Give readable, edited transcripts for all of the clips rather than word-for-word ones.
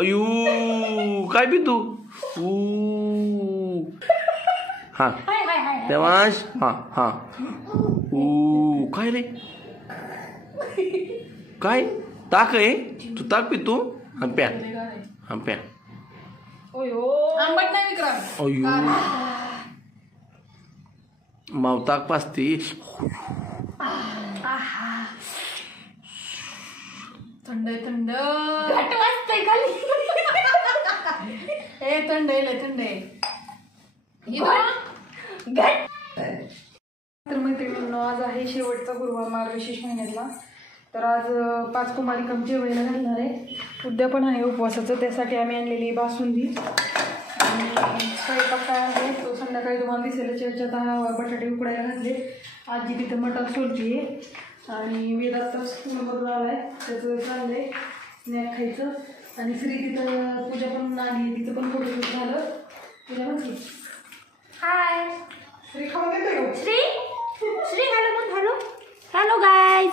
अयू काय पितो हा देवांश हा हा काय रे काय ताक आहे तू ताक पितो हा प्या हा प्या अयू माव ताक पाजते थंड थंड घट वाजतंय खाली ए थंड आहे घट तर मैत्रिणींनो आज आहे शेवटचा गुरुवार मार्गशीर्ष महिन्यातला तर आज 5 कुमारिकांना जेवायला घालणार आहे उद्या पण आहे उपवासाचं त्यासाठी आम्ही आणलेली बासुंदी आणि स्वयंपाक काय आहे तो संध्याकाळी तुम्हाला दिसेल चर्चा बटाटे उकडायला घातले आजी तिथं मटार सोलती आहे आणि वेदात स्कूलमधून आलाय त्याचं चाललंय स्नॅक खायचं आणि श्री तिथं पूजा पण आली तिथं पण फोटोशूट झालं तुझ्या म्हणते हाय श्री खाऊन येते श्री हॅलो मग हॅलो हॅलो गाईज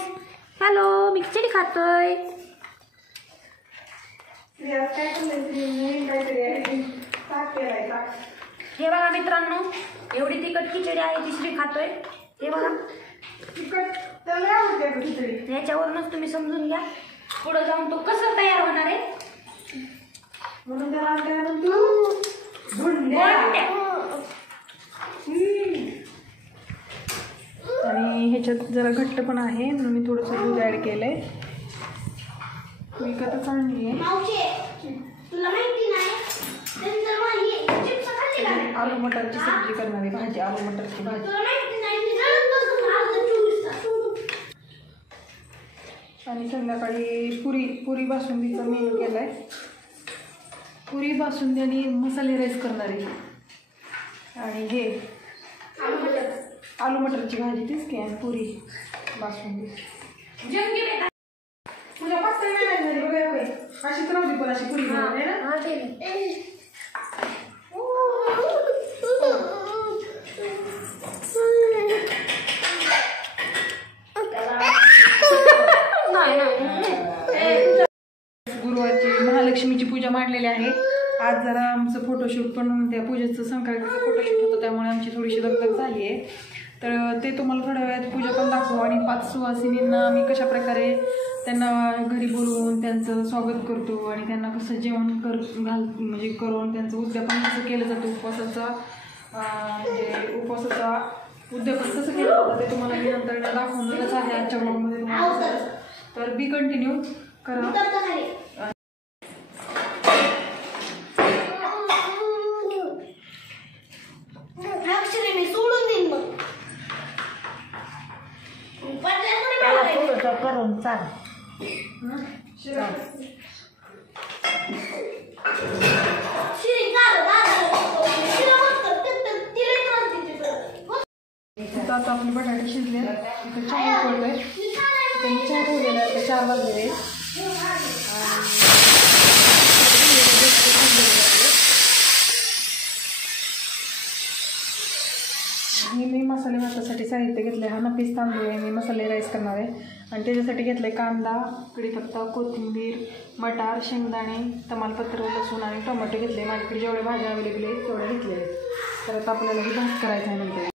हॅलो मी खिचडी खातोय काय काहीतरी हे बघा मित्रांनो एवढी तिखट खिचडी आहे ती श्री खातोय हे बघा तिखट त्याला आवडते खिचडी याच्यावरूनच तुम्ही समजून घ्या पुढे जाऊन तो कसं तयार होणार आहे म्हणून त्याला तू आणि ह्याच्यात जरा घट्ट पण आहे म्हणून मी थोडंसं दूध ॲड केलंय विकतच आणली आहे आलू मटरची सब्जी करणार आहे भाजी आलू मटरची भाजी आणि संध्याकाळी पुरी बासुंदीचा मेनू केला आहे पुरी बासुंदी आणि मसाले राईस करणार आहे आणि हे आलू मटरची भाजी तीच की आणि पुरी बासुंदी तुझ्या पाच नाही झाली बघा काही अशीच राहू पण अशी पुरी आहे ना गुरुवारची महालक्ष्मीची पूजा मांडलेली आहे आज जरा आमचं फोटोशूट पण त्या पूजेचं संक्रांतीचं फोटोशूट होतं त्यामुळे आमची थोडीशी दगदग झाली आहे तर ते तुम्हाला थोड्या वेळात पूजा पण दाखवू आणि 5 सुवासिनींना आम्ही कशाप्रकारे त्यांना घरी बोलवून त्यांचं स्वागत करतो आणि त्यांना कसं जेवण म्हणजे करून त्यांचं उद्यापन कसं केलं जातं उपवासाचा उद्यापन कसं केलं जातं ते तुम्हाला मी नंतर दाखवूनच आहे आजच्या ब्लॉगमध्ये तुम्हाला तर बी कंटिन्यू करा करून चाल आता आपले बटाटे शिजले इथं चहा उकळलोय त्यांनी चहा ठेवलेला आहे 4 वाजले मी मसाले भातासाठी साहित्य घेतले हा नफीस तांदूळ आहे मी मसाले राईस करणार आहे आणि त्याच्यासाठी घेतलं आहे कांदा कढीपत्ता कोथिंबीर मटार शेंगदाणे तमालपत्र लसूण आणि टोमॅटो घेतले माझ्याकडे जेवढे भाज्या अवेलेबल आहेत तेवढे घेतले तर आता आपल्याला ही भात करायचं आहे नंतर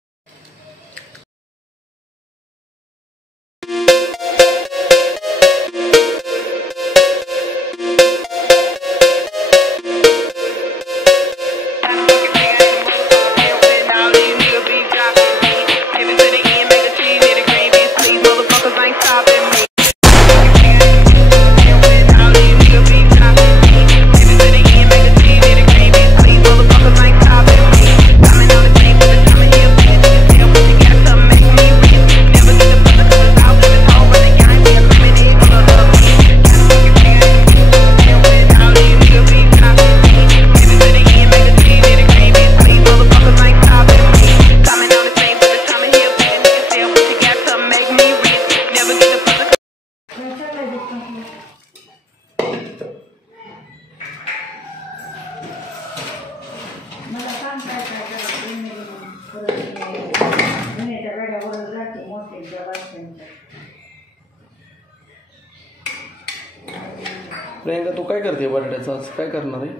प्रियंका तू काय करते बटाट्याचं आज काय करणार आहे?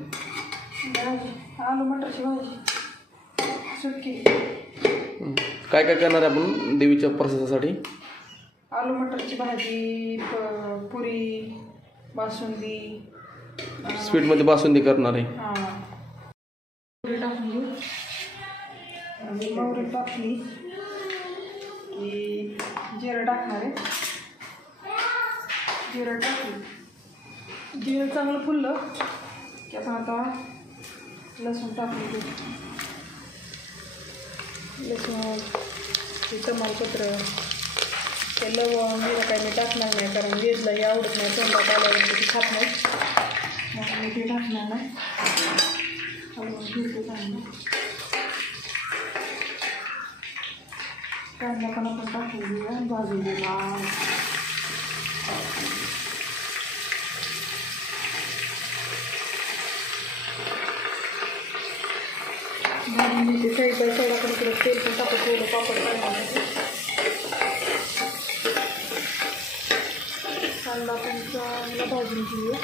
भाजी, आलू मटरची भाजी सुटकी. काय काय करणार आहे आपण देवीच्या प्रसादासाठी? आलू मटरची भाजी, पुरी, बासुंदी. स्वीटमध्ये बासुंदी करणार आहे. हां, टाकून घेऊ. मोहरी टाकली की जिरं टाकणार आहे. जिरं टाकली, जिरं चांगलं फुललं की आपण आता लसूण टाकून घेऊ. लसूण, तमालपत्र, ते लवंग जिरं काही मी टाकणार नाही कारण वेजला हे आवडत नाही. तोंडात आल्यावरती ती खात नाही मग मी ते टाकणार नाही. हलवून घेतो चांगलं. कांदा पण आपण टाकून घेऊया, भाजून घेऊया. भाजून घेते साईड बाय साईड. आपण इकडे तेल पण टाकून ठेवलं पापड करण्यासाठी. कांदा पण चांगला भाजून घेऊया.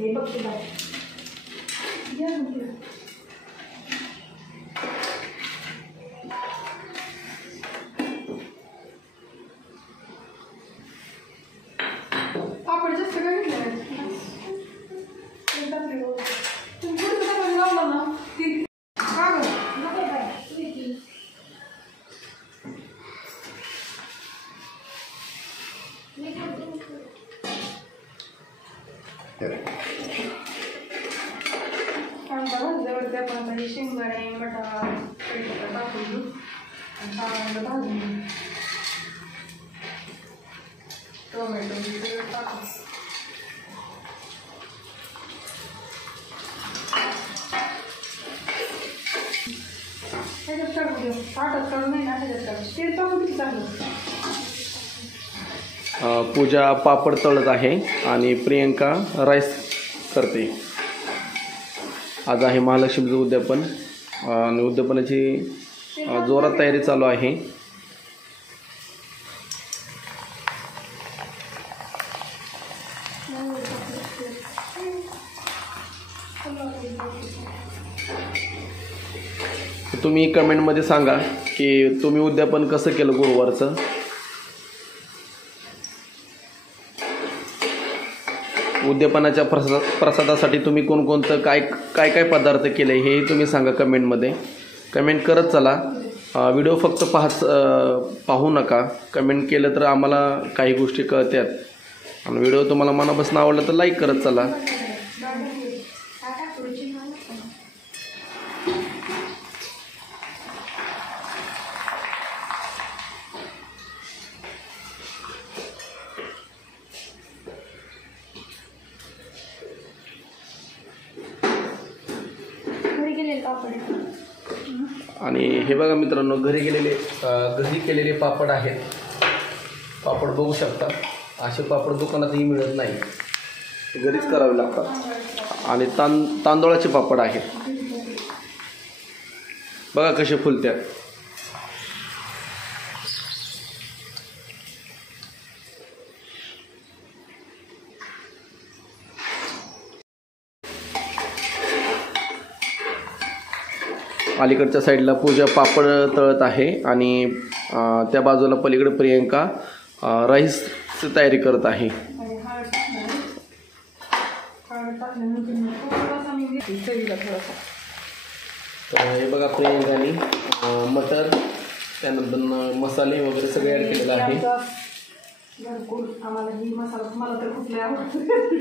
हे बघ तुला पापड जास्त काय घेतलं तुम्ही पुढे लावला ना ती का कांदा भाजल्यावरती आपण आता हे शेंगदाणे मटार कढीपत्ता टाकून घेऊ आणि चांगलं भाजून घेऊ. टोमॅटो सगळं टाकू. ह्याच्यात टाकू देऊ. ताटात काढून नाही ना ह्याच्यात टाकू. तेल टाकू किती चांगलं. पूजा पापड तळत आहे आणि प्रियंका राईस करते. आज आहे महालक्ष्मीचं उद्यापन आणि उद्यापनाची जोरात तयारी चालू आहे. तुम्ही कमेंटमध्ये सांगा की तुम्ही उद्यापन कसं केलं गुरुवारचं. उद्यापनाच्या प्रसादासाठी तुम्ही कोणकोणतं काय पदार्थ केले हे तुम्ही सांगा कमेंटमध्ये. कमेंट करत चला. व्हिडिओ फक्त पाहू नका. कमेंट केलं तर आम्हाला काही गोष्टी कळतात आणि व्हिडिओ तुम्हाला मनापासून आवडला तर लाईक करत चला. आणि हे बघा मित्रांनो, घरी केलेले पापड आहेत. पापड बघू शकता. असे पापड दुकानातही मिळत नाही, घरीच करावे लागतात. आणि तांदूळाचे पापड आहेत. बघा कसे फुलतात. अलीकडच्या साईडला पूजा पापड तळत आहे आणि त्या बाजूला पलीकडे प्रियंका राईसची तयारी करत आहे. तर हे बघा प्रियंकाने मटर, त्यानंतर मसाले वगैरे सगळे ॲड केलेलं आहे.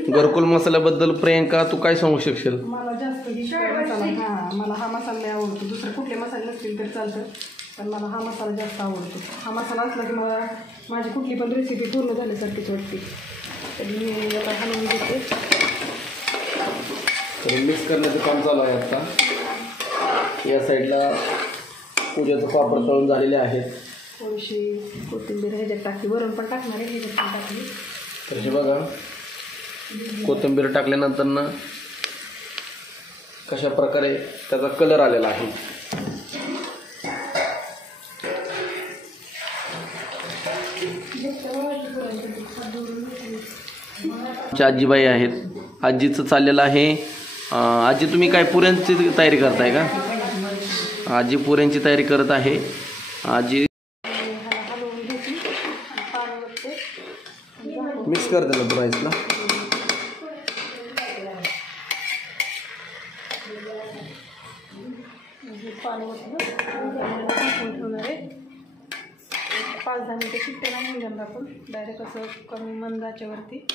घरकुल मसाल्याबद्दल प्रियंका तू काय सांगू शकशील? मला जास्त मसाला, मला हा मसाला आवडतो. दुसरे कुठले मसाले नसतील तर चालतं, पण मला हा मसाला जास्त आवडतो. हा मसाला असला की मला माझी कुठली पण रेसिपी पूर्ण झाल्यासारखीच वाटते. तर मी आता हलवून घेते. तर मिक्स करण्याचं काम चालू आहे आता. या साईडला पूजाचं पापड तळून झालेले आहेत थोडीशी कोथिंबीर ह्याच्यात टाकली, वरून पण टाकणार आहे, ह्याच्यात पण टाकली. तर हे बघा कोथिंबीर टाकल्यानंतर ना कशा प्रकारे त्याचा कलर आलेला आहे. आमच्या आजीबाई आहेत. आजीचं चाललेलं आहे. आजी तुम्ही काय पुऱ्यांची तयारी करताय का? आजी पुऱ्यांची तयारी करत आहे. आजी मिक्स कर त्याला राईसला. पाणी ठेवणार आहे. 5-10 मिनिटं शिट्ट्या नाही घेणार आपण, डायरेक्ट असं कमी मंदाच्यावरती.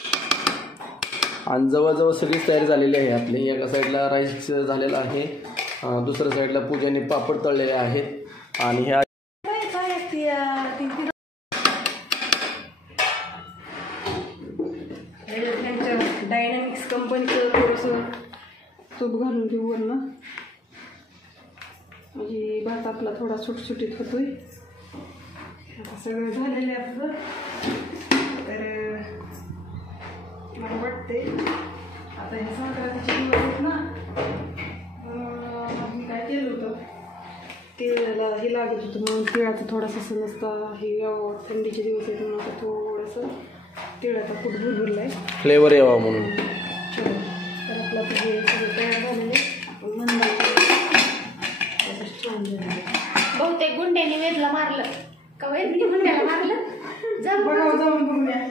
आणि जवळजवळ सगळीच तयारी झालेली आहे आपली. एका साईडला राईस झालेला आहे, दुसऱ्या साईडला पूजाने पापड तळलेले आहेत. आणि ह्या डायनॅमिक्स कंपनीचं थोडंसं तूप घालून घेऊ वरनं, म्हणजे भात आपला थोडा सुटसुटीत होतोय. आता सगळं झालेलं आहे आपलं. तर मला वाटते आता हे संक्रांतीचे दिवस आहेत ना, मी काय केलं होतं, तिळाला हे लागत होतं म्हणून तिळाचं थोडासा समजता हे थंडीचे दिवस आहेत म्हणून आता थोडंसं तिळाचा कूट भरभरला आहे फ्लेवर यावा म्हणून. तर आपलं हे सगळं तयार झालेलं आहे. आपण मंदाचं छान झालेलं. बहुतेक गुंड्याने वेदला मारलं का, वेदने गुंड्याला मारलं. जाऊन बघूया.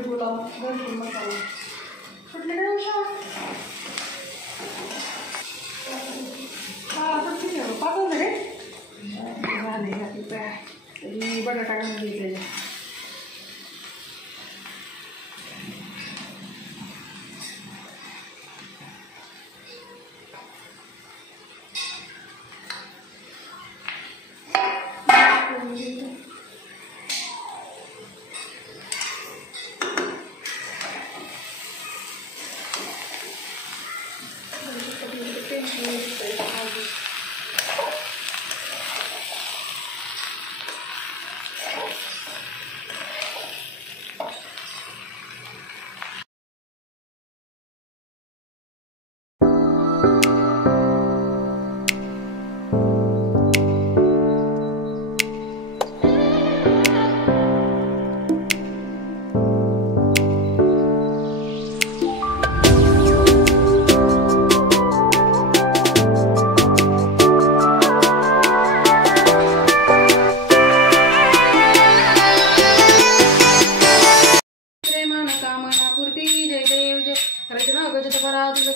घरगुती मसाला कुठले काय उषा पाच रे झाले बटाटा घालून घेतलेले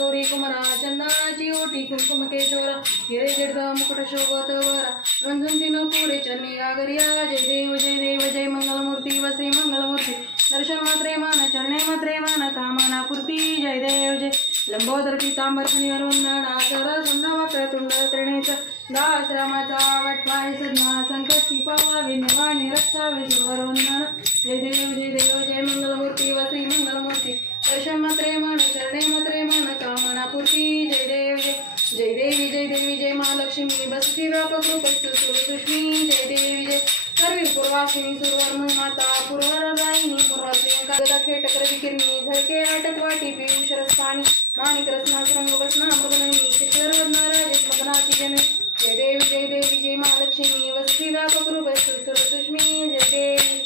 गौरी कुमारा चंदनाची ओटी कुंकुम केशवरा हिरे जड मुकुट शोभत वरा रंजन दिन पुरे चन्नी आगरिया जय देव जय मंगलमूर्ती व श्री मंगलमूर्ती दर्शन मात्रे मान चरणे मात्रे मान कामना पूर्ती जय देव जय लंबोदर पीतांबर शनिवार वंदना सर सुंदर तुंड त्रिणेच दास रामाचा वटवाय सन्मा संकष्टी पावावे निवाणी रक्षावे सुरवर वंदना जय देव जय मंगलमूर्ती व श्री मंगलमूर्ती दर्शन मात्रे मन चरणे मात्रे मन कामना पूर्ती जय देवी जय महालक्ष्मी बसती व्यापक सुष्मी जय देवी जय सर्वी पूर्वासिनी सुरवर माता पूर्वर राहिनी मुरवा प्रियंका गदा खेटकर विकिरणी झळके आटक वाटी पियुष रस पाणी माणिक रसना रंग वसना मृगनयनी किशोर वदना राजेश मदनाची जन जय देवी जय महालक्ष्मी बसती व्यापक सुष्मी जय देवी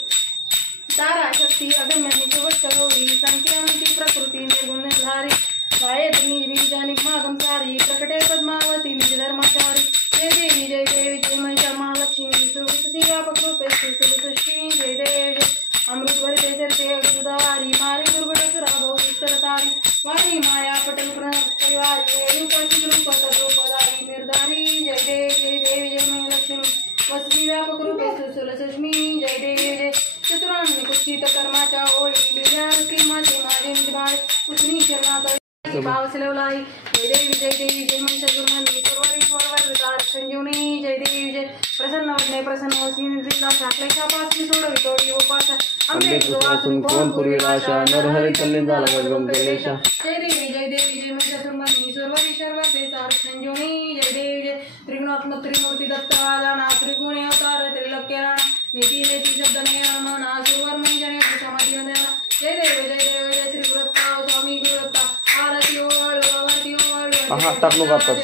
तारा शक्ती अगम्यानी वट्ट गौरी संख्यामती प्रकृती निर्गुण निर्धारी गायत्री बीजानिक मागम सारी प्रकटे पद्मावती निज धर्माचारी जय देवी जय महिषा महालक्ष्मी सुरसती व्यापक रूपे सुलसुष्टी जय देव जय अमृत भरते चरते अगुदारी मारी दुर्गट सुरा भौरी सरतारी वाणी माया पटल परिवारी रूपाची रूप तत्वपदारी निर्धारी जय देवी जय महालक्ष्मी वसती व्यापक रूपे सुलसुष्मी जय देवी जय चतुरांनी कुचित कर्माच्या ओळी लिहिल्या किंमाचे माझे निभाळ कुठली चरणात भाव सेलवलाई जय देवी जय महिषासुरमर्दिनी सर्वारी संजीवनी जय देवी जय प्रसन्न वदने प्रसन्न वसी निद्रिता क्लेशापासून सोडवी तोडी उपासा अमृतवासून कोण पूर्वी आशा नरहरी तल्लीन झाला गगम कलेशा जय देवी जय महिषासुरमर्दिनी सर्वारी संजीवनी जय देवी जय त्रिगुणात्मक त्रिमूर्ती दत्त आदाना त्रिगुणी अवतार त्रिलोक्य राणा नेती शब्द नयना सुरवर मंजने समाधी वंदना जय देव जय श्री गुरुदत्ता स्वामी गुरुदत्ता आरती ओवाळ टाकलो गातात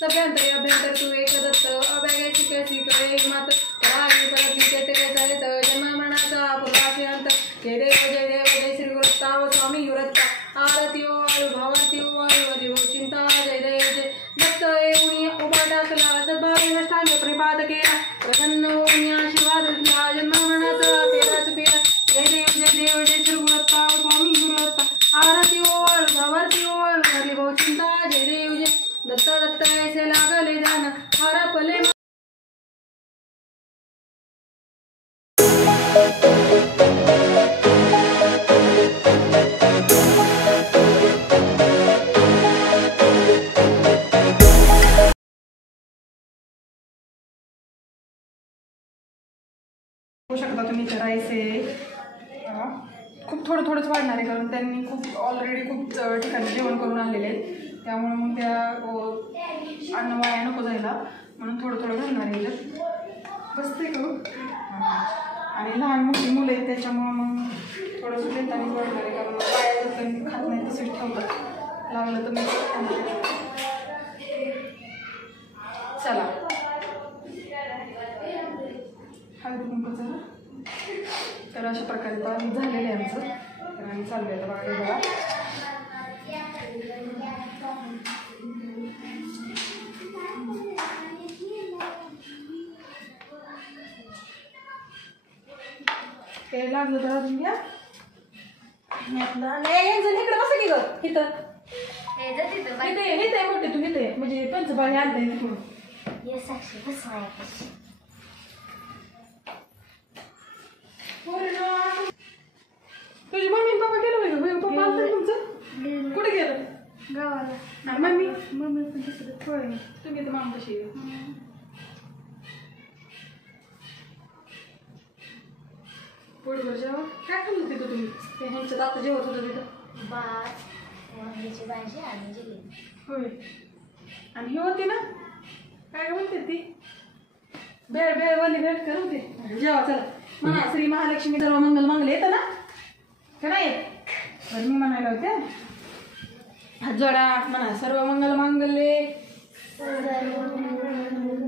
सभ्यंतर अभ्यंतर तू एक दत्त अभ्यागायची कशी करे मात रागी परतली चेतकेचा येत जन्म मनाचा पुरासी अंत जय देव श्री गुरुदत्ता स्वामी गुरुदत्ता आरती ओवाळ भावारती ओवाळ हरिभो चिंता जय जय दत्त येऊनी उभा टाकला सद्भावी नष्टांग प्रिपात केला प्रसन्न होऊन आशीर्वाद दिला जन्म मनाचा केला चुकेला जय देव जय श्री गुरुदत्ता स्वामी गुरुदत्ता आरती ओवाळ भावारती ओवाळ हरिभो चिंता जय देव जय दत्त ऐसे लागले ध्यान हरपले होऊ शकता तुम्ही करायचे खूप थोडंच वाढणार आहे कारण त्यांनी खूप ऑलरेडी खूप ठिकाणी जेवण करून आलेले आहेत त्यामुळे मग त्या अन्न वाया नको जायला म्हणून थोडं घालणार आहे याच्यात बसते करू आणि लहान मोठी मुलं आहेत त्याच्यामुळं मग थोडंसं देताना वाढणार आहे कारण वाया जातं खात नाही तसंच ठेवतात लागलं तर मग चला हळदी कुंकूचं तर अशा प्रकारे तर झालेलं आहे आमचं तर आम्ही चालू आहे बघा ते लागलं तर अजून घ्या इकडे बसा की ग इथं इथे मोठे तू इथे म्हणजे पंचपाळी आणताय तिकडून तुझी मम्मी आणि पप्पा गेलो होय पप्पा आलते तुमचं कुठे गेलं गावाला मम्मी मम्मी पण तिकडे होय तुम्ही तर मामाशी पोटभर जेव्हा काय खाल्लं होते तुम्ही ते ह्यांच्यात आता जेवत होतं तिथं भात वांग्याची भाजी आणि जिलेबी होय आणि ही होती ना काय म्हणते ती भेळ भेळ वाली भेट करत होते जेव्हा चला म्हणा श्री महालक्ष्मी सर्व मंगल मांगले येतं ना का नाही बरं मी म्हणायला होते हात जोडा म्हणा सर्व मंगल मांगल्ये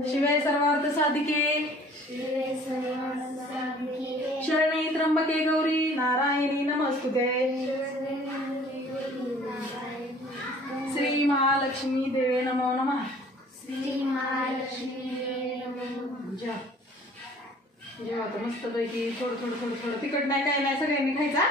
शिवाय सर्वार्थ साधिके शरणे त्र्यंबके गौरी नारायणी नमस्तुते श्री महालक्ष्मी देवे नमो नमः श्री महालक्ष्मी जेव्हा तर मस्तपैकी थोडं तिखट नाही काय नाही सगळ्यांनी खायचा